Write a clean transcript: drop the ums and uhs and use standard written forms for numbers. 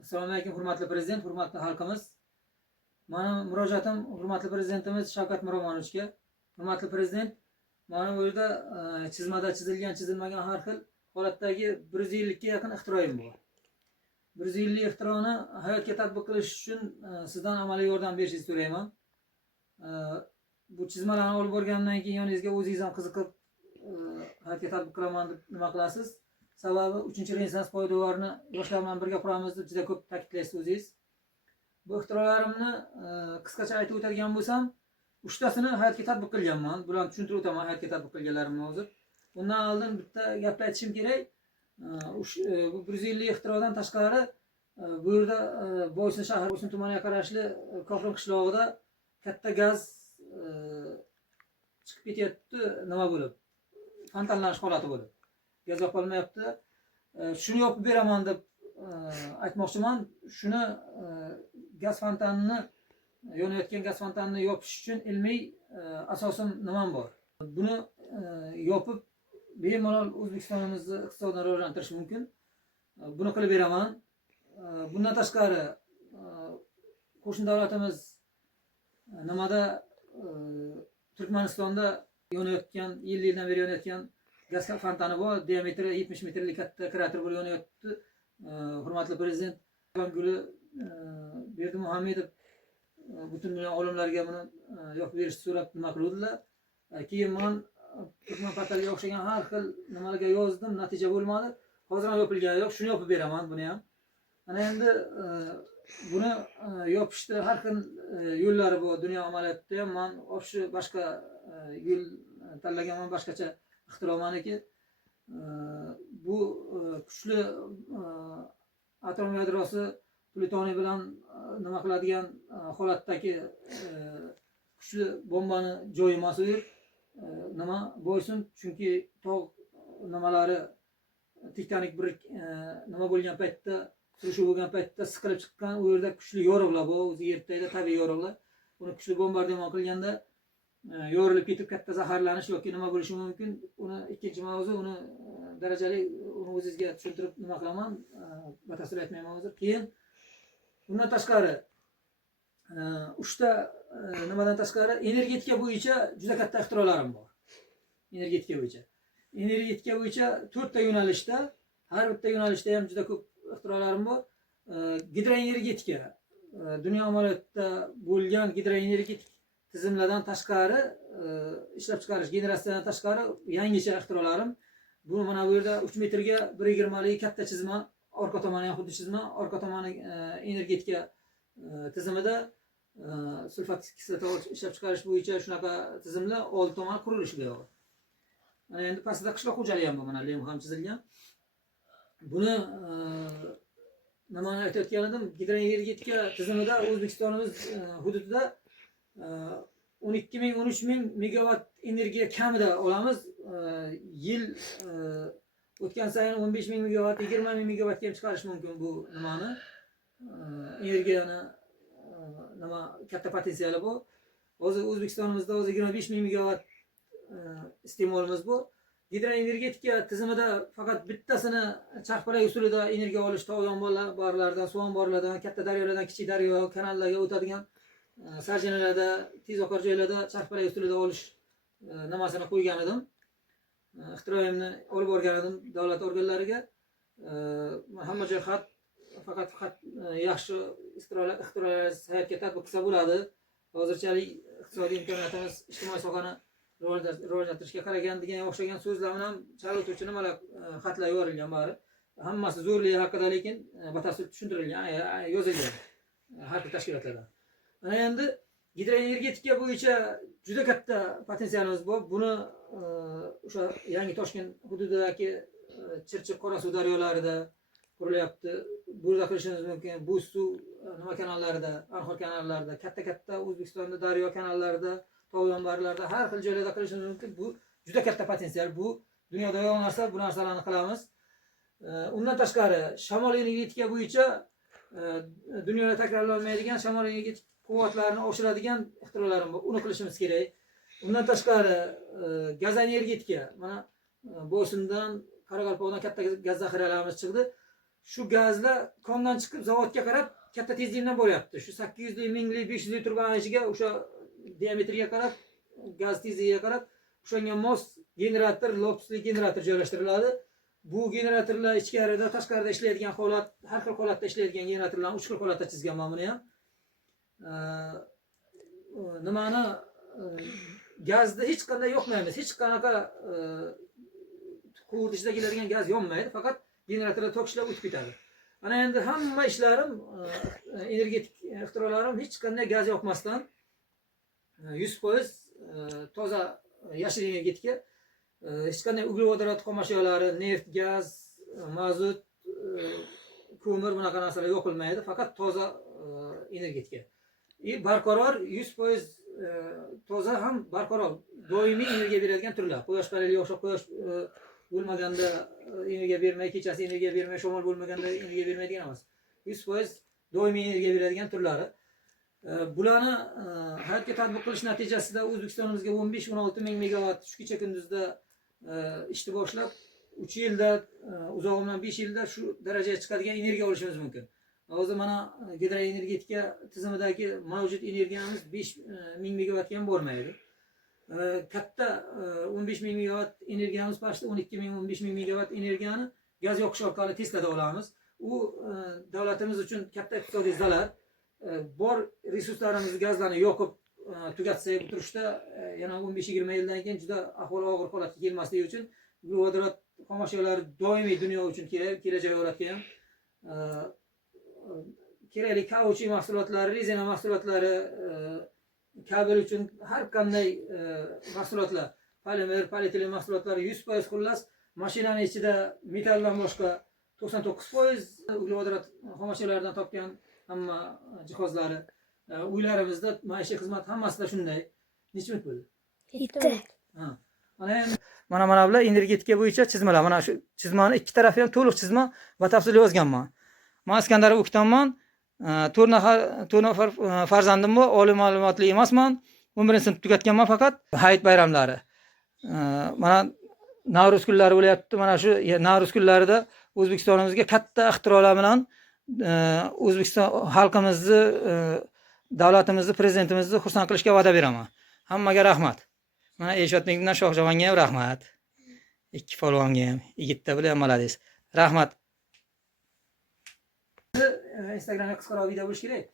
Assalomu alaykum, hurmatli prezident, hurmatli xalqimiz. Meni murojaatim hurmatli prezidentimiz Shavkat Miromonovichga. Hurmatli prezident, mana bu yerda chizmada chizilmagan har xil holatdagi 150 ga yaqin ixtiroim bor. 150 ixtironi hayotga tatbiq qilish uchun sizdan amaliy yordam berishingizni so'rayman. Bu chizmalarni olib borgandan keyin yoningizga o'zingiz ham qiziqib hayotga tatbiq qilaman deb nima qilasiz? Sababi 3-Renessans poydevorini yoshlar bilan birga quramiz deb juda ko'p ta'kidlaysiz o'zingiz. Bu ixtirolarimni qisqacha aytib o'tadigan bo'lsam, 3tasini hayotga tatbiq qilganman. Bularni tushuntirib o'taman hayotga tatbiq qilganlarimni hozir. Undan oldin bitta gapni aytishim kerak. Bu 150 ixtirodan tashqari bu yerda Boysun shahar, Boysun tumaniga qarashli Kofrin qishlog'ida katta gaz chiqib ketyapti, nima bo'lib? Fontanlanish holati bo'lib. Gaz yoqolmayapti. Shuni yopib beraman deb aytmoqchiman. Shuni gaz fontanini, yonayotgan gaz fontanini yopish uchun ilmiy asosim nimam bor. Buni yopib bemalol O'zbekistonimizni iqtisodini rivojlantirish mumkin. Buni qilib beraman. Bundan tashqari qo'shni davlatimiz nimada Turkmanistonda yonayotgan, 50 yildan beri yonayotgan gaz fontani bor. Diametri 70 metrlik katta krater bo'lib yonayapti. Hurmatli prezident Guli Berdimuhamedov butun dunyo olimlariga buni yopib berishni so'rab nima qiluvdilar. Keyin men Turkman portaliga o'xshagan har xil nimalarga yozdim, natija bo'lmadi. Hozir ham yopilgani yo'q, shuni yopib beraman buni ham. Ana endi buni yopishda har xil yo'llari bor. Dunyo amaliyotida ham men o'sha boshqa yo'l tanlaganman, boshqacha ixtiromaniki. Bu kuchli atom yadrosi plutoniy bilan nima qiladigan holatdagi kuchli bombani joyi emas u yer. Nima Boysun, chunki tog' nimalari tektonik bir nima bo'lgan paytda, surishuv bo'lgan paytda siqilib chiqqan, u yerda kuchli yoriqlar bor, o'zi yer tagida tabiiy yoriqlar. Uni kuchli bombardimon qilganda yorilib ketib katta zaharlanish yoki nima bo'lishi mumkin. Uni ikkinchi mavzu, uni darajali uni o'zingizga tushuntirib nima qilaman, batafsil aytmayman hozir. Keyin bundan tashqari 3ta nimadan tashqari energetika bo'yicha juda katta ixtirolarim bor. Energetika bo'yicha 4 ta yo'nalishda, har bitta yo'nalishda ham juda ko'p ixtirolarim bor. Gidroenergetika, dunyo amaliyotida bo'lgan gidroenergetik tizimlardan tashqari ishlab chiqarish, generatsiyadan tashqari yangicha ixtirolarim. Bu mana bu yerda 3 metrga 1.20 lik katta chizma, orqa tomoni ham xuddi chizma, orqa tomoni energetika tizimida sulfat kislota ishlab chiqarish bo'yicha shunaqa tizimlar old tomoni qurilishi bor. Mana endi pastda qishloq xo'jaligi ham bor, mana lem ham chizilgan. Buni nimani aytayotgan edim, gidroenergetika tizimida O'zbekistonimiz hududida 12.000-13.000 megawatt energiya kamida olamiz. Yil o'tgan sayin 15.000 megawatt, 20.000 megawattga chiqarish mumkin bu nimani. Energiyani nima katta potensiali bor. Hozir O'zbekistonimizda 25.000 megawatt iste'molimiz bor. Gidroenergetika tizimida faqat bittasini charxpalak usulida energiya olish, tog' yomg'irlaridan, suv omborlaridan, katta daryolardan, kichik daryo, kanallarga o'tadigan sarjinalarda, tez oqar joylarda charxpalak usulida olish nimasini qo'ygan edim. Ixtiroyimni olib borgan edim davlat organlariga. Hamma joy faqat yaxshi ixtirolaringiz hayotga tatbiq qilsa bo'ladi. Hozirchalik iqtisodiy imkoniyatimiz ijtimoiy sohani rivojlantirishga qaragan degan o'xshagan so'zlar bilan chalg'ituvchi nimalar xatlar yorilgan bari. Hammasi zo'rligi haqida, lekin batafsil tushuntirilgan, yozilgan har xil tashkilotlardan. Mana endi gidroenergetika bo'yicha juda katta potensialimiz bor. Buni o'sha yangi Toshkent hududidagi Chirchiq, Qorasuv daryolarida qurilyapti. Burada qilishimiz mumkin. Bu suv nima kanallarida, Anhor kanallarida, katta O'zbekistonda daryo kanallarida, tog' yomg'irlarida har xil joylarda qilishimiz mumkin. Bu juda katta potensial. Bu dunyoda yo'q narsa, bu narsalarni qilamiz. Undan tashqari shamol energetika bo'yicha dunyoda takrorlanmaydigan shamol energetik quvvatlarini oshiradigan ixtirolarim bor. Uni qilishimiz kerak. Undan tashqari gaz energetika, mana Boysundan, Qoraqalpoqdan katta gaz zaxiralarimiz chiqdi. shu gazlar kondan chiqib zavodga qarab katta tezlikdan bo'lyapti. Shu 800 lik, 1000 lik, 500 lik turbanishiga o'sha diametriga qarab, gaz tezligiga qarab o'shanga mos generator, lopsli generator joylashtiriladi. Bu generatorlar ichkarida, tashqarida ishlaydigan holat, har xil holatda ishlaydigan generatorlarni 3 xil holatda chizganman buni ham. Nimani gazda hech qanday yoqmaymiz. Hech qanaqa quvurishda keladigan gaz yonmaydi, faqat generatorda tok ishlab o'tib ketadi. Ana endi hamma ishlarim, energetik ixtirolarim hech qanday gaz yoqmasdan 100% toza yashil energetika, hech qanday uglevodorod xomashyolar, neft, gaz, mazut, ko'mir bunaqa narsalar yoqilmaydi, faqat toza energetika. Barqaror 100% toza ham barqaror, doimiy energiya beradigan turlar. Quyosh paneliga o'xshab quyosh bo'lmaganda energiya bermay, kechasi energiya bermay, shamol bo'lmaganda energiya bermaydigan emas. 100% doimiy energiya beradigan turlari. Bularni hayotga tatbiq qilish natijasida O'zbekistonimizga 15-16 ming megawatt shu kecha kunduzda ishni boshlab 3 yilda, uzog'idan 5 yilda shu darajaga chiqadigan energiya olishimiz mumkin. Hozir mana gidroenergetika tizimidagi mavjud energiyamiz 5 ming megawattga ham bormaydi. Katta 15 ming megawatt energiyamiz pastda 12 ming, 15 ming megawatt energiyani gaz yoqish orqali teslada olamiz. U davlatimiz uchun katta iqtisodiy zarar. Bor resurslarimizni gazlarni yoqib tugatsak, bu turishda yana 15-20 yildan keyin juda ahvol og'ir holatga kelmasligi uchun uglevodorod xomashyolar doimiy dunyo uchun kerak, kelajak holatga ham kerakli kauchuk mahsulotlari, rezina mahsulotlari, kabel uchun har qanday mahsulotlar, polimer, polietilen mahsulotlari 100% xullas mashinani ichida metalldan boshqa 99% uglevodorod xomashyolardan topgan hamma jihozlari, uylarimizda maishiy xizmat hammasida shunday. Necha minut bo'ldi? 7. Mana bular energetika bo'yicha chizmalar. Mana shu chizmani ikki tarafi ham to'liq chizma va tafsil yozganman. Men Iskandarov o'qitanman. 4 nafar farzandim bor, oliy ma'lumotli emasman. 11-sinfni tugatganman faqat hayit bayramlari. Mana Navro'z kunlari bo'lyapti. Mana shu Navro'z kunlarida O'zbekistonimizga katta ixtirolar bilan O'zbekiston xalqimizni, davlatimizni, prezidentimizni xursand qilishga va'da beraman. Hammaga rahmat. Mana Eshotbekdan Shohjahonga ham rahmat. Ikki polvonga ham, yigitda bilan malades. Rahmat. Instagramga qisqaroq video bo'lish kerak.